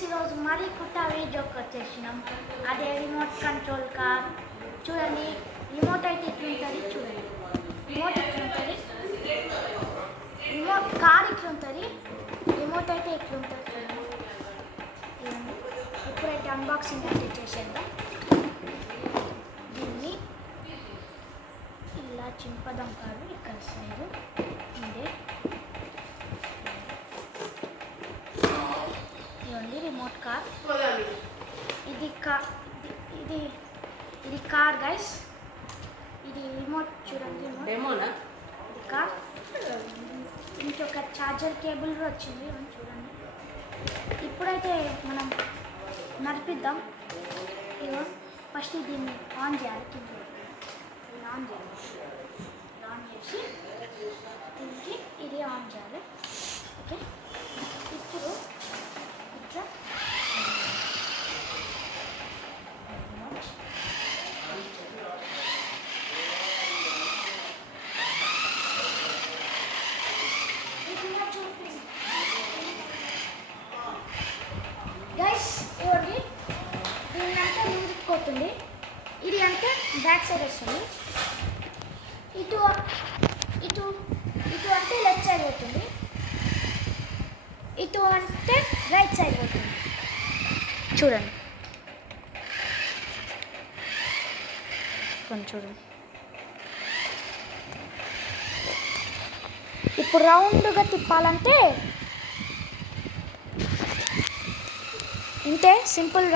Friends, ఈరోజు మరీ కొత్త వీడియోకి వచ్చేసినాం. అదే రిమోట్ కంట్రోల్ కార్. చూడండి, రిమోట్ అయితే ఇట్లుంటుంది. చూడండి, రిమోట్ ఇట్లుంటుంది, రిమోట్ కార్ ఇట్లుంటుంది, రిమోట్ అయితే ఇట్లుంటుంది. చూడండి, ఇప్పుడైతే అన్బాక్సింగ్ అయితే చేసేద్దాం. దీన్ని ఇలా చింపదాం. కాదు ఇక్కడ సైడ్ ఉంది. Remote car. ఇది కార్ గైస్. ఇది రిమోట్. చూడండి, ఇది కార్. ఇంకొక ఛార్జర్ కేబుల్ వచ్చింది. చూడండి, ఇప్పుడైతే మనం నడిపిద్దాం. ఇగో ఫస్ట్ దీన్ని ఆన్ చేయాలి. ఆన్ చేసి దీనికి ఇది ఆన్ చేయాలి. ఓకే, ఇప్పుడు ఇట్లా గైస్, ఇవ్వండి. దీన్ని అంతా ముందుకు పోతుంది. ఇది అంటే బ్యాక్ సైడ్ వస్తుంది. ఇటు ఇటు ఇటు అంటే లెఫ్ట్ సైడ్ పోతుంది. ఇటు అంటే రైట్ సైడ్ పోతుంది. చూడండి, కొంచెం చూడండి. ఇప్పుడు రౌండ్గా తిప్పాలంటే ఇంతే, సింపుల్.